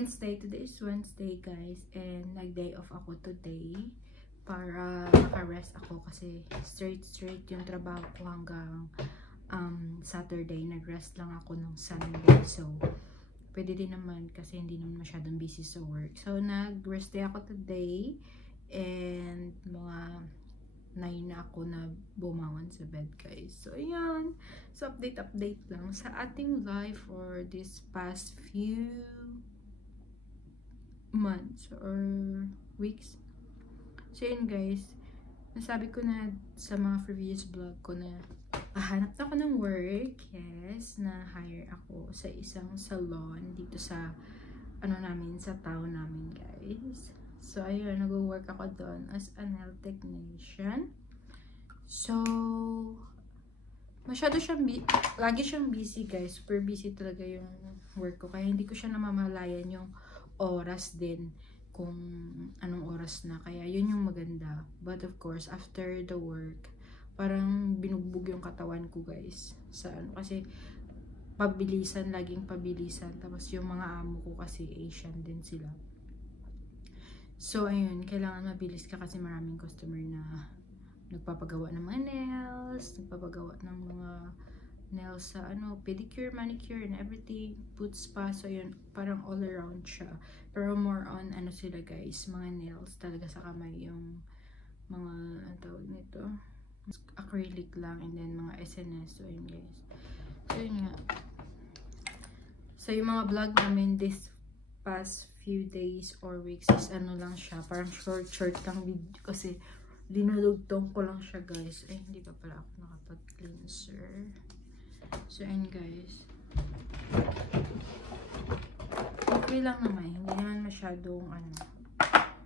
Today is Wednesday guys, and nag-day off ako today para maka-rest ako kasi straight yung trabaho ko hanggang Saturday. Nag-rest lang ako ng Sunday, so pwede din naman kasi hindi naman masyadong busy sa work. So nag-rest day ako today, and mga 9 na ako na bumangon sa bed guys. So ayan, so update lang sa ating life for this past few months or weeks. So yun guys, nasabi ko na sa mga previous vlog ko na hanap ako ng work. Yes, na hire ako sa isang salon dito sa sa town namin guys. So ayun, nag-work ako doon as a nail technician. So masyado siyang lagi siyang busy guys, super busy talaga yung work ko, kaya hindi ko siya namamalayan yung oras din kung anong oras na, kaya yun yung maganda. But of course after the work parang binugbog yung katawan ko guys sa kasi laging pabilisan, tapos yung mga amo ko kasi Asian din sila. So ayun, kailangan mabilis ka kasi maraming customer na nagpapagawa ng mga nails, nagpapagawa ng mga nails sa pedicure, manicure, and everything, foot spa. So yun, parang all around siya. Pero more on sila guys, mga nails talaga sa kamay, yung mga tawag nito, acrylic lang, and then mga SNS. So yun guys. So yun nga. So yung mga vlog namin this past few days or weeks is lang siya, parang short lang video kasi dinudugtong ko lang siya guys. Ay, hindi pa pala ako nakapag-cleanser. So ayun guys, okay lang naman, hindi naman masyadong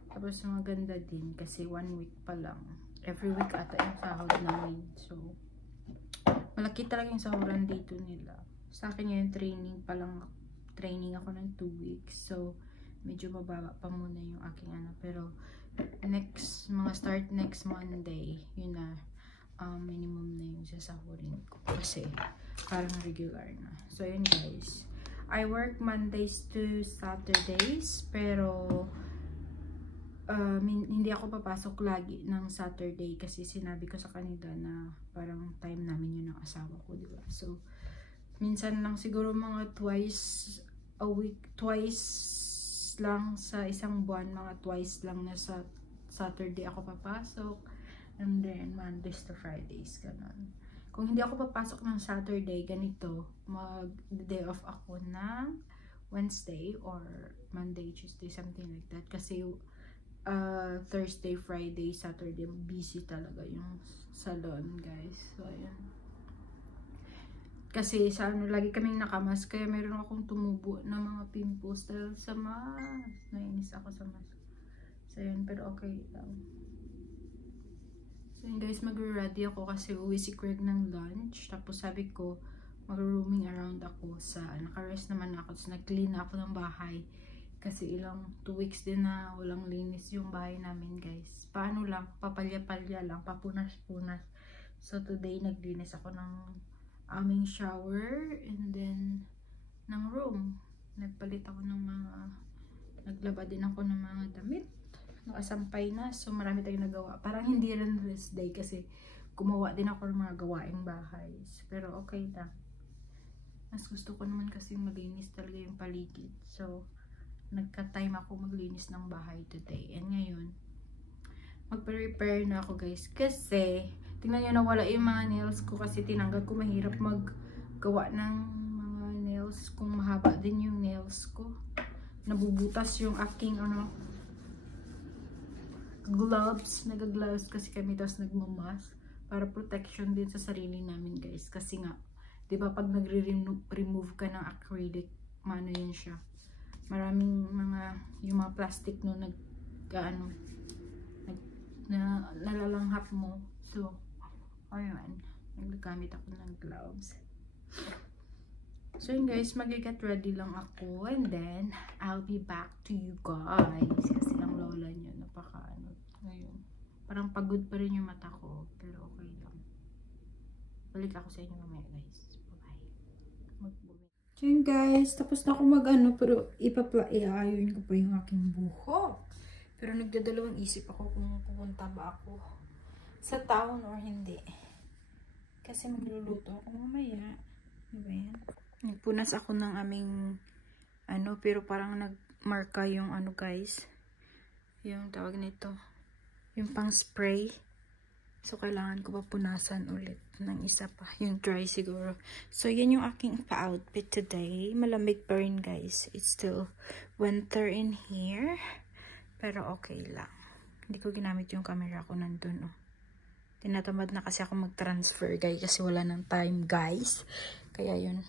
tapos maganda din kasi 1 week pa lang, every week ata yung sahod namin. So malaki talaga yung sahuran dito nila. Sa akin yung training ako ng 2 weeks, so medyo mababa pa muna yung aking pero start next Monday, yun na minimum na yung sasahurin ko kasi parang regular na. So yun guys, I work Mondays to Saturdays, pero hindi ako papasok lagi ng Saturday kasi sinabi ko sa kanila na parang time namin yun ng asawa ko, diba? So minsan lang siguro mga twice a week, twice lang sa isang buwan, mga twice lang na sa Saturday ako papasok, and then Mondays to Fridays, ganun. Kung hindi ako papasok ng Saturday, ganito, mag-day off ako ng Wednesday or Monday, Tuesday, something like that. Kasi Thursday, Friday, Saturday, busy talaga yung salon, guys. So, ayan. Kasi sa lagi kaming nakamas, kaya meron akong tumubo na mga pimples dahil sa mask. Nainis ako sa mask. So, ayan, pero okay lang. So yun guys, mag-ready ako kasi uwi si Craig ng lunch. Tapos sabi ko, mag-roaming around ako sa, naka-rest naman ako. So nag-clean ako ng bahay. Kasi 2 weeks din na walang linis yung bahay namin guys. Paano lang, papalya-palya lang, papunas-punas. So today, naglinis ako ng aming shower and then ng room. Nagpalit ako ng naglaba din ako ng mga damit. Nakasampay na, so marami tayong nagawa. Parang hindi rin rest day kasi gumawa din ako ng mga gawaing bahay. Pero okay lang. Mas gusto ko naman kasi malinis talaga yung paligid. So nagka-time ako maglinis ng bahay today. And ngayon, magpe-prepare na ako guys. Kasi tingnan nyo, nawala yung mga nails ko kasi tinanggal ko. Mahirap maggawa ng mga nails kung mahaba din yung nails ko. Nabubutas yung aking gloves, nag-gloves kasi kami, tapos nagmamask para protection din sa sarili namin guys, kasi nga 'di ba pag nagre-remove ka ng acrylic, yun siya, maraming yung mga plastic no nalalanghap mo. So ayun, naggamit ako ng gloves. So yun guys, mag-get ready lang ako and then I'll be back to you guys kasi ang lola niyo ngayon. Parang pagod pa rin yung mata ko, pero okay lang. Balik ako sa inyo mamaya guys. Bye bye. So yun guys, tapos na ako mag-ano, pero i-ayon ko pa yung aking buhok. Pero nagdadalawang isip ako kung pupunta ba ako sa town or hindi. Kasi magluluto ako mamaya. Diba yan? Nagpunas ako ng aming ano, pero parang nagmarka yung ano guys. Yung tawag nito. Yung pang spray. So, kailangan ko pa punasan ulit ng isa pa. Yung dry siguro. So, yan yung aking pa-outfit today. Malamig pa rin, guys. It's still winter in here. Pero okay lang. Hindi ko ginamit yung camera ko nandun, oh. Tinatamad na kasi ako mag-transfer, guys. Kasi wala ng time, guys. Kaya yun.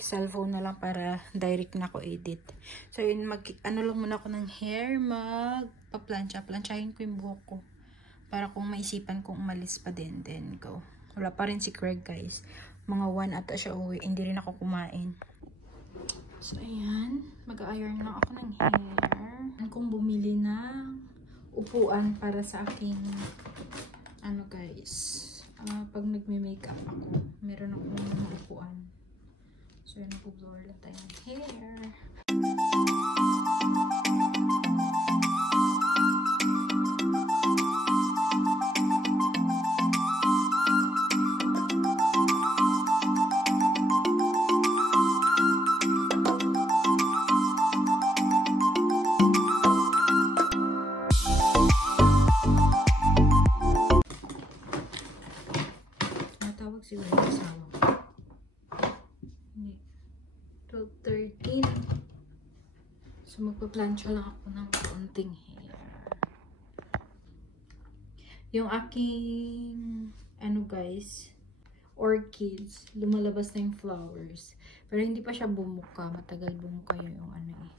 Cellphone na lang para direct na ako edit. So, yun. Ano lang muna ako ng hair. Magpa-plancha. Planchahin ko yung buhok ko. Para kung maisipan kong umalis pa din, then go. Wala pa rin si Craig, guys. Mga 1 ata siya uwi. Hindi rin ako kumain. So, ayan. Mag-iron lang ako ng hair. Kung bumili ng upuan para sa aking, ano guys, pag nagme-makeup ako, meron akong mga upuan. So, yun, nag-blower lang tayo ng hair. Siguro yung asawa ko. Hindi. 12:13. So, magpa-plancha lang ako ng kaunting hair. Yung aking, ano guys, orchids, lumalabas na yung flowers. Pero hindi pa siya bumuka. Matagal bumuka yung ano eh.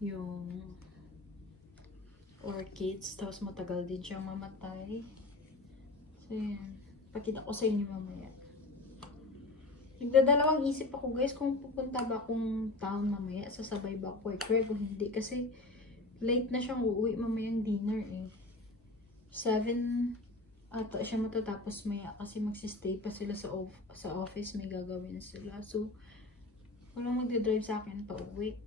Yung orchids. Tapos matagal din siyang mamatay. So, yan. Pakita ko sa inyo mamaya. Nagdadalawang isip ako guys kung pupunta ba akong town mamaya. Sasabay ba ako kay kung hindi. Kasi late na siyang uuwi mamayang dinner eh. 7 ata siya matatapos maya. Kasi magsistay pa sila sa office. May gagawin sila. So, walang magdadrive sa akin pa uwi.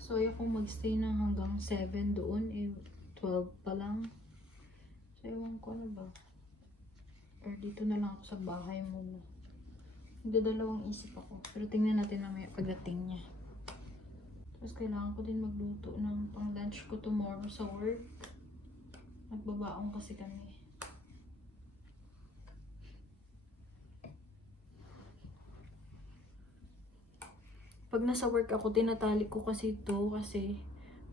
So, ayokong magstay na hanggang 7 doon. Eh, 12 pa lang. Ewan ko na ba. Or dito na lang ako sa bahay muna. Nagdadalawang isip ako. Pero tingnan natin mamaya pagdating niya. Tapos kailangan ko din magluto ng pang lunch ko tomorrow sa work. Nagbabaong kasi kami. Pag nasa work ako, tinatali ko kasi ito. Kasi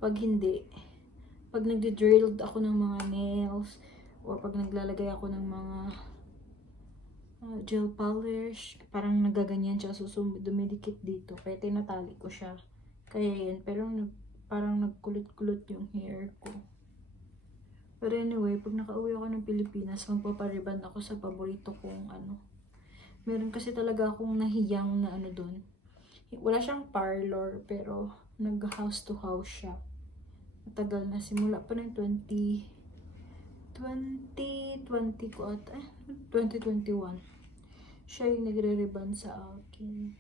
pag hindi, pag nagdi-drilled ako ng mga nails, or pag naglalagay ako ng mga gel polish, parang nagaganyan siya, dumidikit dito. Kaya tinatali ko siya. Kaya yan. Pero parang nagkulot-kulot yung hair ko. Pero anyway, pag nakauwi ako ng Pilipinas, magpapariban ako sa paborito kong ano. Meron kasi talaga akong nahiyang na ano dun. Wala siyang parlor, pero nag-house to house siya. Matagal na. Simula pa ng 2020 ko at 2021 siya yung nagre-ribbon sa akin.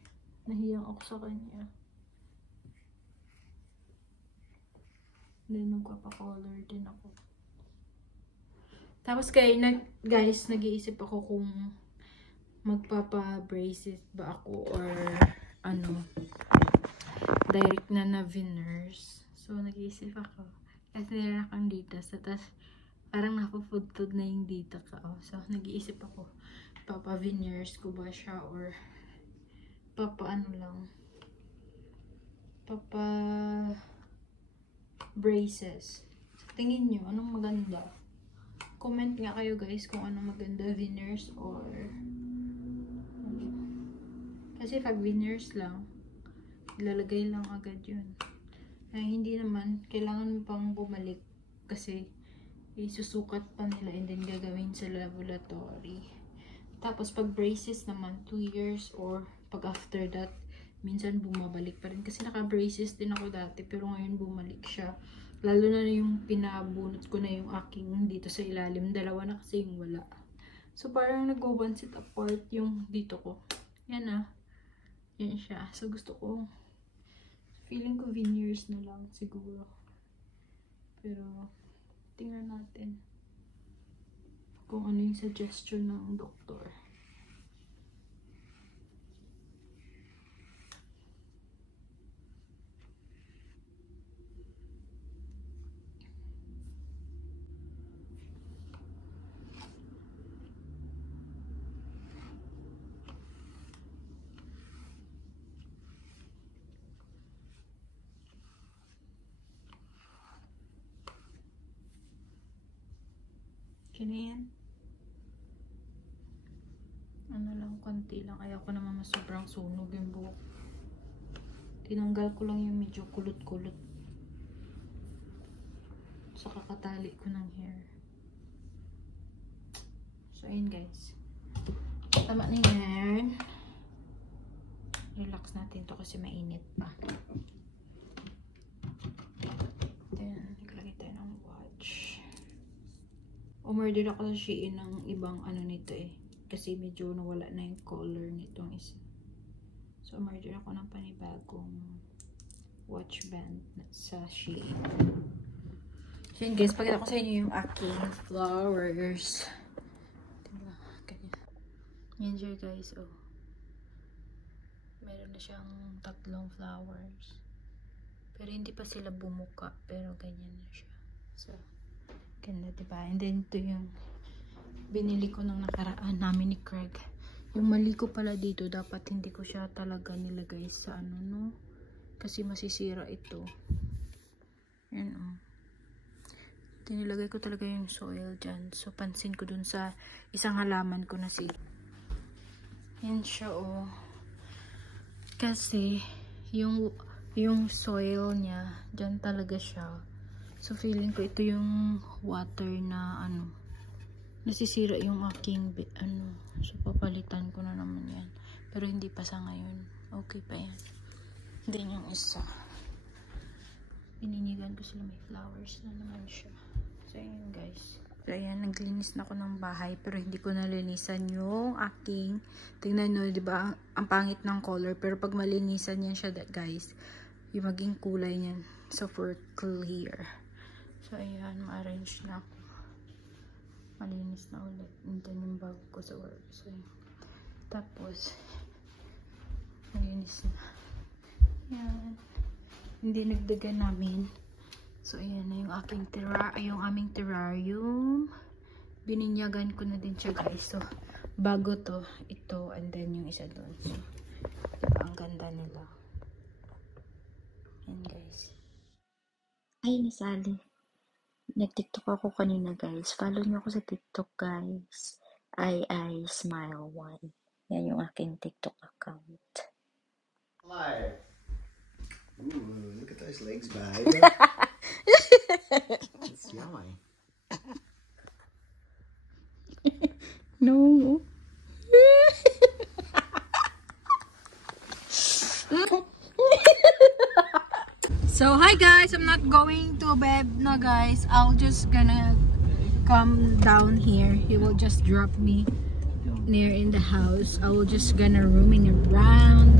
Nahiyang ako sa kanya. Then magpapa-color din ako. Tapos guys, nag-iisip ako kung magpapa-braces ba ako or ano, direct na veneers. So nag-iisip ako. Kasi nila akong dito. So, tas parang napo-food na yung dito ka. Oh. So, nag-iisip ako, papa-veneers ko ba siya or papa-ano lang, papa-braces. So, tingin nyo, anong maganda? Comment nga kayo guys kung anong maganda, veneers or ano. Kasi pag veneers lang, ilalagay lang agad yun. Ay, hindi naman, kailangan mo pang bumalik kasi isusukat pa nila and then gagawin sa laboratory. Tapos pag braces naman 2 years or pag after that minsan bumabalik pa rin kasi naka-braces din ako dati pero ngayon bumalik siya. Lalo na yung pinabunot ko na yung aking dito sa ilalim, dalawa na kasi yung wala. So, parang nag-one set apart yung dito ko. Yan ah. Yan siya. So, gusto ko, feeling ko veneers na lang siguro. Pero, tingnan natin kung ano yung suggestion ng doktor. Yan. Ano lang, konti lang. Ayoko naman sobrang sunog yung buhok. Tinanggal ko lang yung medyo kulot-kulot sa kakatali ko ng hair. So, ayun guys. Tama na yan. Relax natin to kasi mainit pa. Then, naglagay tayo ng watch. Umorder ako sa Shein ng ibang ano nito eh. Kasi medyo nawala na yung color nitong isa. So, umorder ako ng panibagong watch band sa Shein. So, yun guys, pakita ko sa inyo yung aking flowers. Diba? Ganyan. Yan siya guys, oh. Meron na siyang 3 flowers. Pero hindi pa sila bumuka. Pero ganyan na siya. So, ganda, diba? And then, ito yung binili ko nung nakaraan namin ni Craig. Yung mali ko pala dito, dapat hindi ko siya talaga nilagay sa ano, no? Kasi masisira ito. Yan, oh. Tinilagay ko talaga yung soil dyan. So, pansin ko dun sa isang halaman ko na si. Yan siya, oh. Kasi, yung soil niya, dyan talaga siya. So, feeling ko ito yung water na, ano, nasisira yung aking, ano. So, papalitan ko na naman yan. Pero, hindi pa sa ngayon. Okay pa yan. Then, yung isa. Pininigan ko sila, may flowers na naman siya. So, ayan guys. So, ayan, naglinis na ako ng bahay. Pero, hindi ko nalinisan yung aking, tingnan nyo, diba, ang pangit ng color. Pero, pag malinisan yan siya, guys, yung maging kulay niyan. So, for clear. So, ayan, ma-arrange na ako. Malinis na ulit. And then, yung bag ko sa work. So, ayan. Tapos, malinis na. Ayan. Hindi nagdagan namin. So, ayan na yung aking yung aming terrarium. Bininyagan ko na din siya, guys. So, bago to, ito, and then yung isa doon. So, diba, ang ganda nila. Ayan, guys. Ay, nasali. Nag-TikTok ako kanina, guys. Follow nyo ako sa TikTok, guys. I Smile 1. Yan yung aking TikTok account. Hi. Ooh, look at those legs, babe. It's yummy. No. So, hi guys. I'm not going to bed na, guys. I'll just gonna come down here. He will just drop me near in the house. I will just gonna roaming around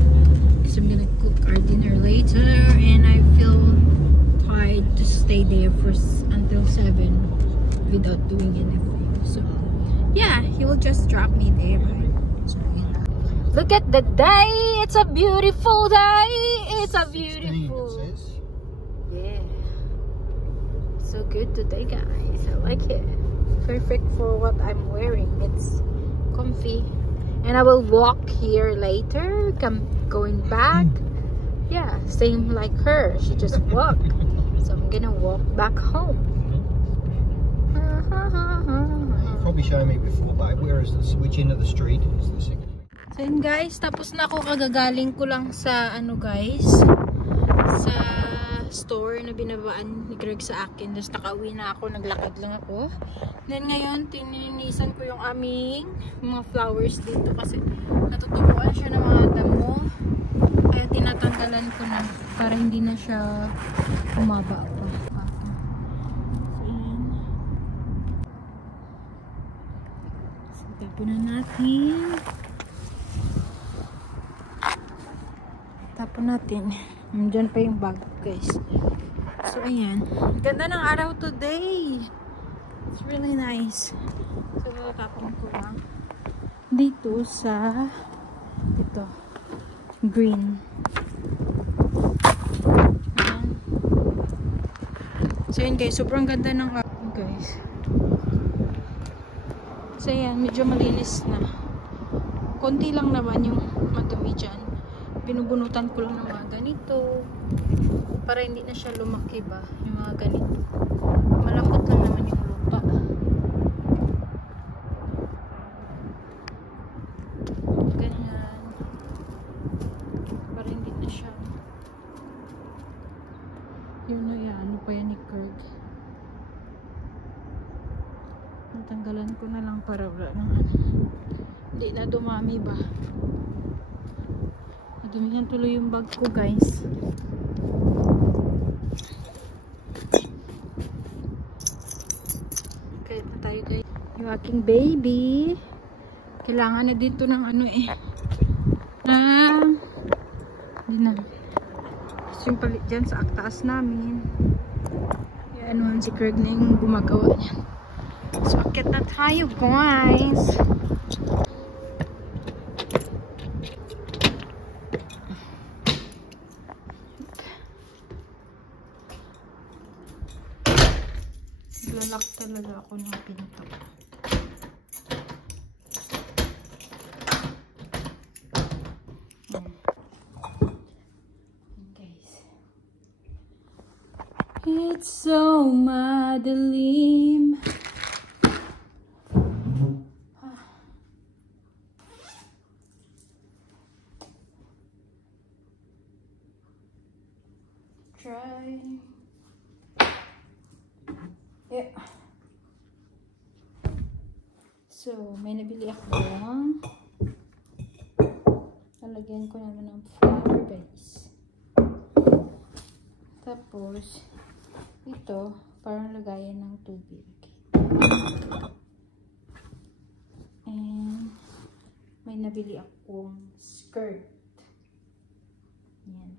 because I'm gonna cook our dinner later, and I feel tired to stay there for until 7 without doing anything. So yeah, he will just drop me there. So, yeah. Look at the day. It's a beautiful day. It's a beautiful. Yeah. So good today, guys. I like it. Perfect for what I'm wearing. It's comfy. And I will walk here later. Going back. Yeah, same like her. She just walked. So I'm gonna walk back home. You probably showed me before, babe. Where is the switch into the street? Is the second. So yun guys, tapos na ako, kagagaling ko lang sa ano guys, sa store na binabaan ni Greg sa akin. Tapos nakauwi na ako, naglakad lang ako. Then ngayon, tininisan ko yung aming mga flowers dito kasi natutubuan siya ng mga damo. Kaya tinatanggalan ko na para hindi na siya umaba pa. So Tapon na natin. Tapon natin. Nandiyan pa yung bag, guys. So, ayan. Ganda ng araw today. It's really nice. So, tapon ko lang. Dito sa ito. Green. Ayan. So, yun guys. Sobrang ganda ng araw, guys. So, ayan. Medyo malinis na. Konti lang naman yung madumi dyan. Binubunutan ko lang ng mga ganito para hindi na siya lumaki ba yung mga ganito. Malambot lang naman yung lupa. Ganyan. Para hindi na siya yun na yan. Ano pa yan ni Kirk? Natanggalan ko na lang para wala na hindi na dumami ba. Dumihan tuloy yung bag ko, guys. Kaya na tayo, guys. Yung aking baby. Kailangan na dito ng ano eh. Hindi na. Tapos yung palit dyan sa aktaas namin. Yan, ano si Craig na yung gumagawa niya. So, akit na tayo, guys. Lalak talaga ako ng pinto. Guys. It's so madilim. Try. Yeah. So, may nabili ako. Lalagyan ko naman ng flower base. Tapos, ito, parang lagayan ng tubig. And, may nabili akong skirt. Yan.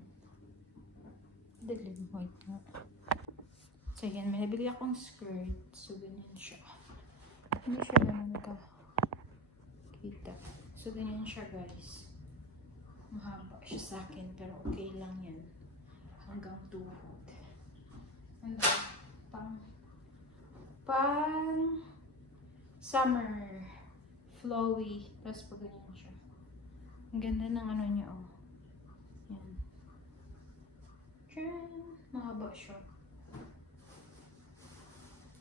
Dilim mo ito. So, yan. May nabili akong skirt. So, ganyan siya. Hindi siya naman kita. So, ganyan siya, guys. Mahaba siya sa akin. Pero, okay lang yan. Hanggang tuhod. And then, pang summer. Flowy. Tapos, pag ganyan siya. Ang ganda ng ano niya, oh. Yan. Tran. Mahaba siya.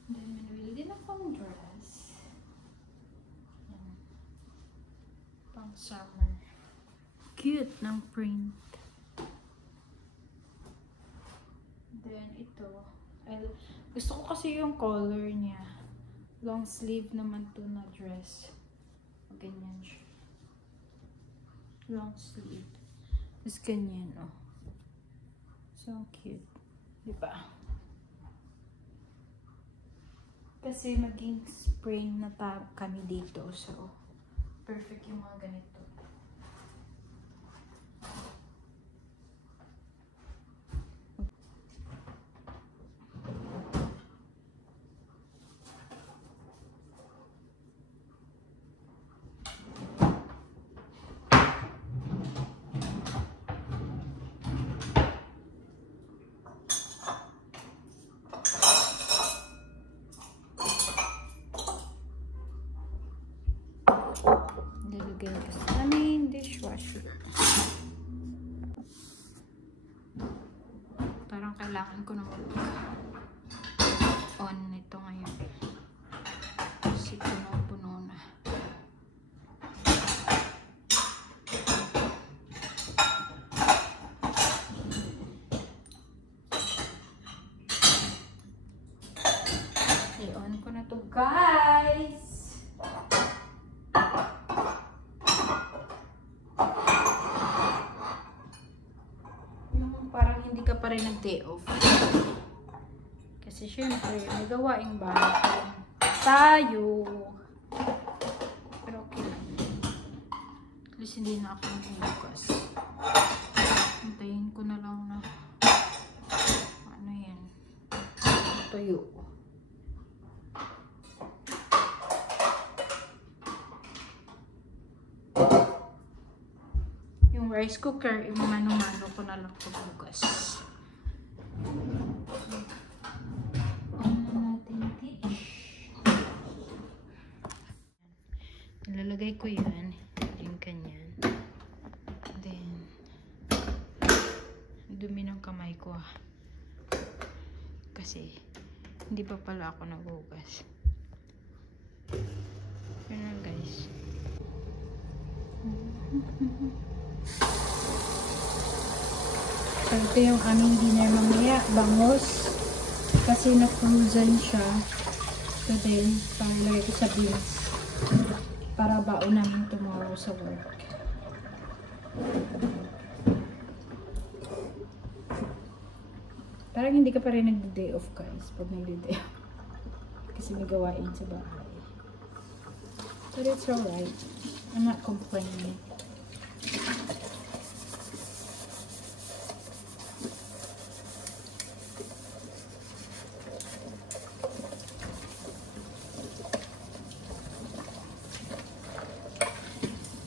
Then, manawili din akong dress. Yan. Pang summer. Cute ng print. Then, ito. Gusto ko kasi yung color niya. Long sleeve naman to na dress. Ganyan siya. Long sleeve. Tapos ganyan, oh. So cute. Diba? Kasi maging spring na kami dito. So, perfect yung mga ganito. Nilagay ko sa aming dishwasher. Parang kailangan ko na mag-on nito ngayon. Kasi puno na. I-on ko na to, guys! Parang hindi ka pa rin nag-day off. Kasi syempre, may gawaing bahay tayo. Pero Tapos hindi na ako maghugas. Hintayin ko na lang na ano yan, tuyo. Yung rice cooker, yung mano-mano ko na lang paghugas. Nilalagay ko yan, yung kanyan. Then, dumi ng kamay ko kasi hindi pa pala ako naghugas. Yun lang guys. So, ito yung aming dinner mamaya, bangus. Kasi na-frozen siya. So then, palagay ko sa beans. Para baon namin tomorrow sa work. Parang hindi ka pa rin nag-day off guys. Pag nag-day off. Kasi may gawain sa bahay. But it's alright. I'm not complaining.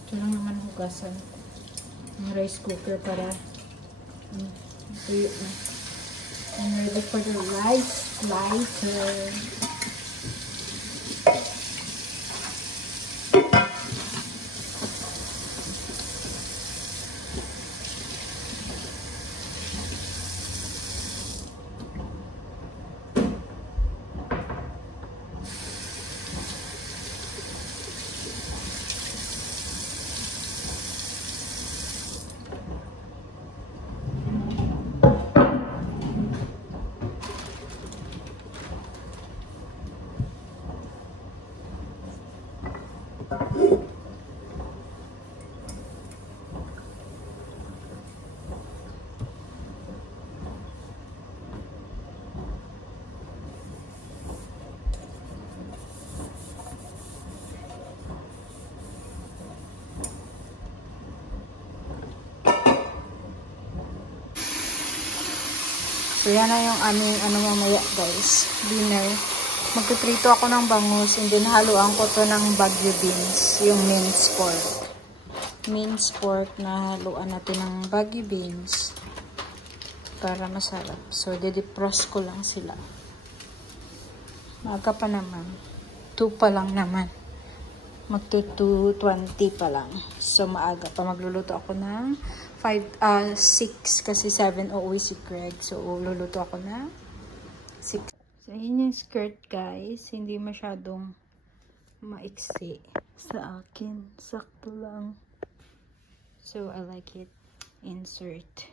Ito lang naman hugasan ng rice cooker para tuyo na. I'm ready for the rice lighter. So, yan na yung aming mamaya guys. Dinner. Magpiprito ako ng bangus and then haluan ko to ng Baguio beans. Yung minced pork. Minced pork na haluan natin ng Baguio beans. Para masarap. So, de-defrost ko lang sila. Maaga pa naman. 2 pa lang naman. Magto 2:20 pa lang. So, maaga pa. Magluluto ako ng 6 kasi 7 uuwi si Craig. So, luluto ako na 6. So, yun yung skirt guys. Hindi masyadong maiksi sa akin. Sakto lang. So, I like it. Insert.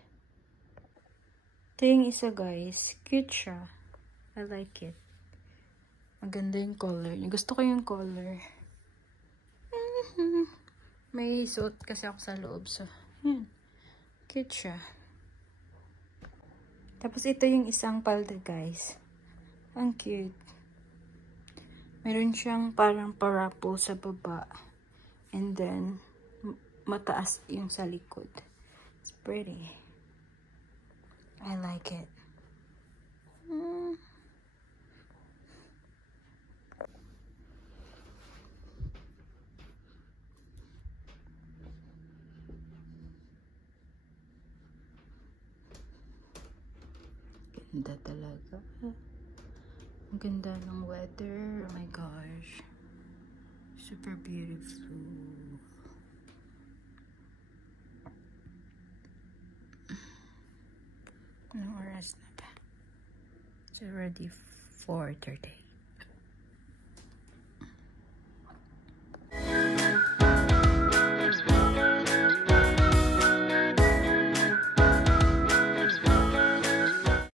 Ito yung isa guys. Cute siya. I like it. Maganda yung color. Gusto ko yung color. May suot kasi ako sa loob. So, yun. Cute siya. Tapos ito yung isang palda guys. Ang cute. Meron siyang parang parapo sa baba. And then, mataas yung sa likod. It's pretty. I like it. Ganda talaga. Ang ganda ng weather. Oh my gosh. Super beautiful. Anong oras na ba? It's already 4:30.